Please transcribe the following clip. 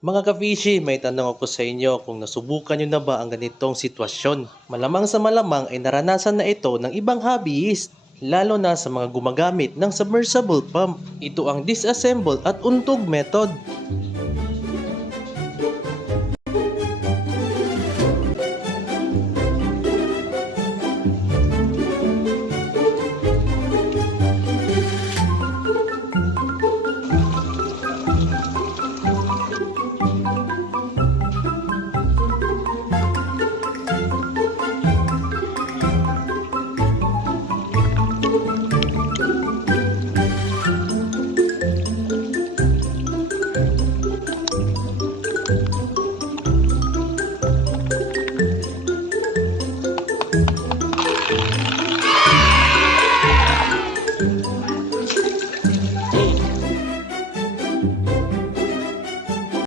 Mga ka-fishy, may tanong ako sa inyo kung nasubukan nyo na ba ang ganitong sitwasyon. Malamang sa malamang ay naranasan na ito ng ibang hobbyist, lalo na sa mga gumagamit ng submersible pump. Ito ang disassemble at untog method.